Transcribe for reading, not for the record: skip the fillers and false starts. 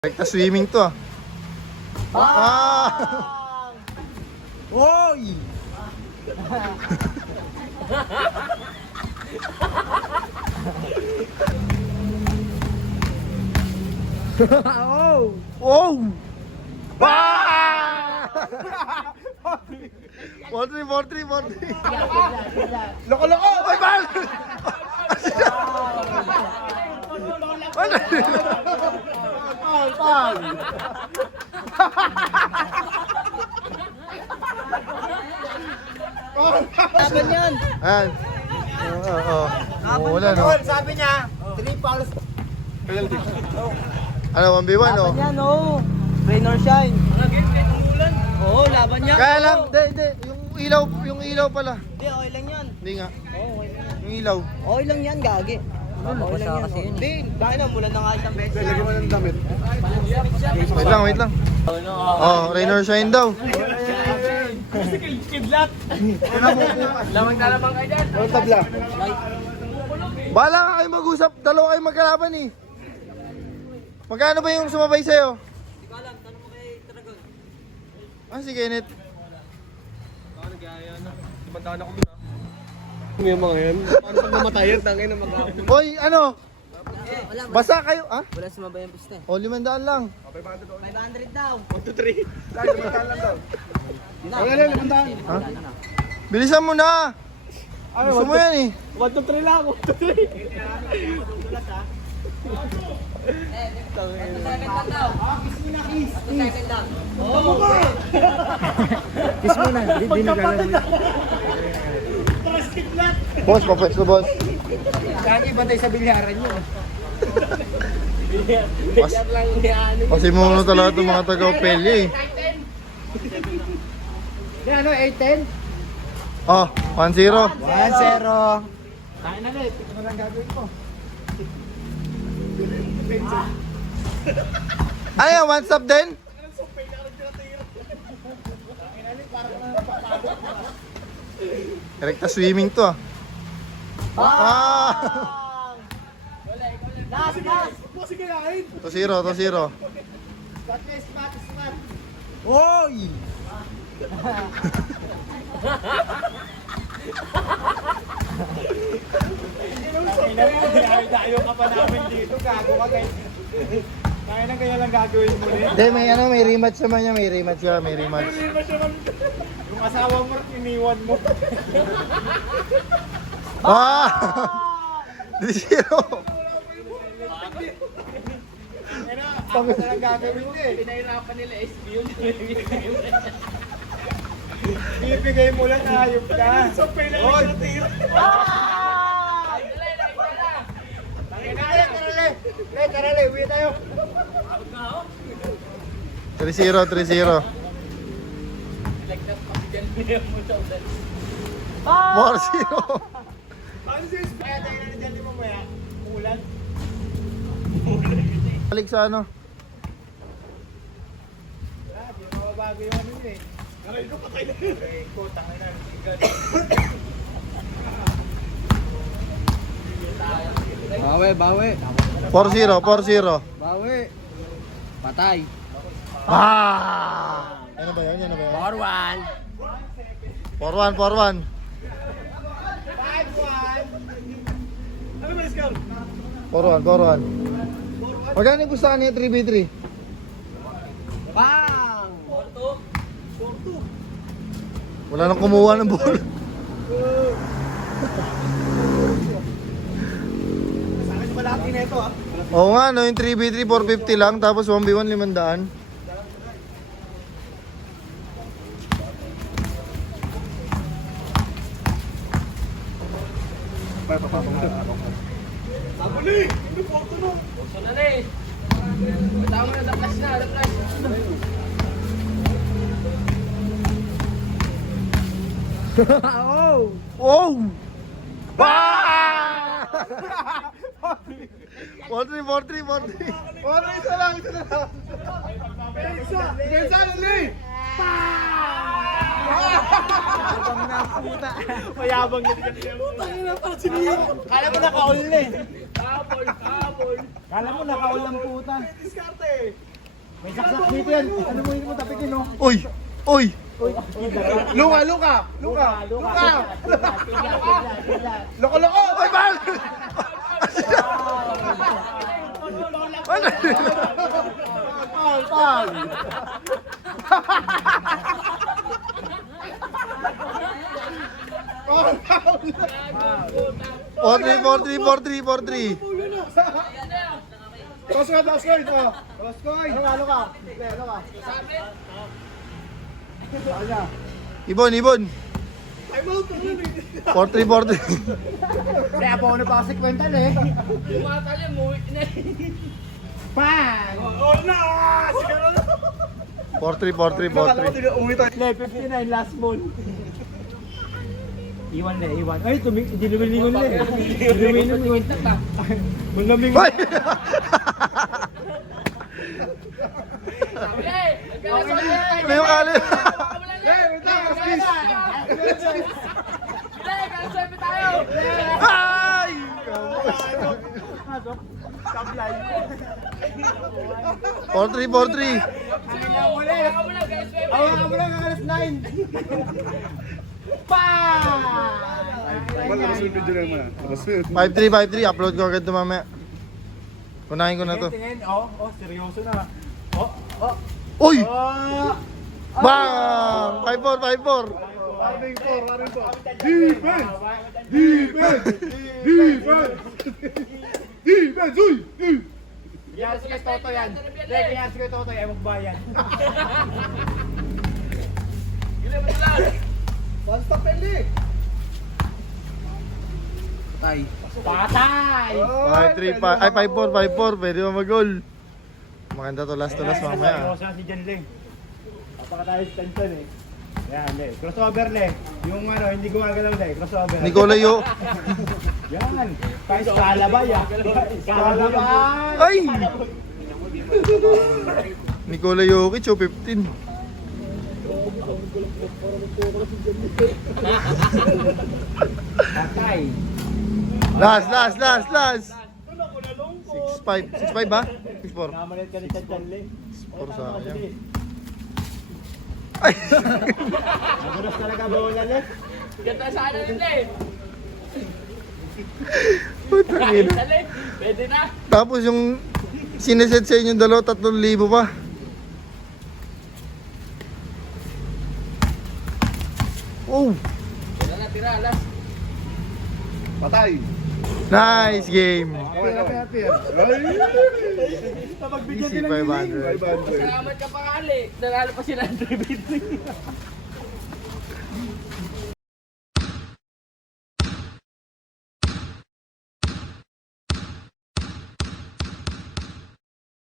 Rekta swimming to ah. Oy! Oh! Wow! Ah! 43. Loko-loko! Ay, bal! Pal! Laban yan! Ayan. Oo. Wala no. Sabi niya, 3 fouls. Ano, 1v1 no? Laban yan, oh! Rain or shine. Oo, laban yan. Kaya lang, hindi. Yung ilaw pala. Hindi, okay lang yan. Hindi nga. Oo, okay lang. Yung ilaw. Okay lang yan, gagi. Okay lang yan. Hindi, dahil na, mula na nga isang beses. Lagyan mo ng damit. Wait lang. Oh, rain or shine daw. Kidlat! Lamang talamang kayo dyan. Oh, tabla. Bahala ka kayo mag-usap. Dalawa kayo magkalaban eh. Magkano ba yung sumabay sa'yo? Hindi ko alam, tanong mo kay Dragon. Ah, si Kenneth. Bandaan ako muna. May mga yan. Paano pag namatayan, tangay na mag-aapon. Hoy, ano? Wala, Basta kayo, ah? wala sumabay ang pista. O, 500 lang. 500 daw. 1, 2, 3. Dahil bandaan lang daw. Wala, bandaan. Ha? Bilisan mo na. Gusto mo yan eh. 1, 2, 3 lang. 1, 2, 3. Kiss mo na, hindi na gano'n. Boss, papwesto boss. Kagi bantay sa bilyaran nyo. Kasi muna talaga itong mga taga-Opelya eh. Ano, 8-10? Oh, 1-0. 1-0. Kain na ulit, ito na lang gagawin ko. Ay, one stop din? Rekta swimming to ah. Last! 2-0. Oy! Dayo ka pa namin dito. Gago ka guys. Kaya na kaya lang gagawin mo rin. Hindi, may rematch naman niya. May rematch. Yung asawa mo, iniwan mo. Ah! 2-0. Ako na lang gagawin mo eh. Pinahirapan nila SB yun. Bibigay mo lang, ayop ka. So, pwede lang tira. Tarale, uwi tayo. 3-0. 4-0. Ano siya? Kaya tayo na dyan di mamaya. Ulan. Balik sa ano? Wala, di na mababago yung ano yun eh. Aray, ito patay na. Aray, ko, tangay na. Bawi. 4-0. Bawi. Patay. Ah! Ano ba yan? 4-1. 4-1. 5-1. Ano ba score? 4-1. Magkano yung gusto niya 3v3? Bang! 4-2. Wala nang kumuha ng ball. Sana si malaki na ito ah. Oo nga, no, yung 3v3 450 lang, tapos 1v1 500. Abuli! Hindi po ito no. Oh! Wow! Ah! 4-3. Isa lang. Pensa na ni! Mayabang na puta. Mayabang na din. Putang ina pa siniyo. Kala mo naka-all na eh. Kala mo nakaul ng puta. Diskarte eh. May saksak dito yan. Ano mo yun mo tapikin, no? Uy! Uy! Luka! Luka! Luka! Luka! Loko-loko! Uy, bal! Ano? Pal! 4-3. Toss ka! Toss ka! Toss ka! Ano ka? Ano ka? Ano? Ibon. 4-3. Kaya po ako napakasikwental eh. Mata niya, muwi na. Bang! Oh no! 4-3. Le, 59 last ball. Iwan. Ay, dilumilingon le. Dilumilingon. Malaming. Hoy! Ano yung kali? Ay! 4-3. Awa mo lang ang alas 9. Wala ka sunod dyan naman. 5-3. Upload ko agad ito mamaya. Kunahin ko na to. Tingin, seryoso na. Uy! Oh! Bang! 5-4. Warning po. Defense! Uy! Kaya sige Toto yan. Kaya sige Toto yan, magbayan. Basta pili. Patay! 5-4. Pwede mo mag-goal. Maganda to last mamaya. Seryoso na si Jan Le. Napakatayo si Tantan eh. Yan le. Crossover le. Yung hindi gumagalaw le. Crossover. Nicolayo. Yan. Kahit kalabay ah. Kalabay! Ay! Nikola Jokic, 15. Patay. Last. 6-5 ba? 6-4. Namalit ka ni Tantan le. 6-4 sa akin. Ay! Magulas talaga bola le. Ganda sana nila eh. Putang ina. Dali, pwede na. Tapos yung sineset sa inyo 3,000 pa. Oh! Tira, last. Patay! Nice game! Happy. Easy 500. Salamat ka pa kali. Nanalo pa sila ng 3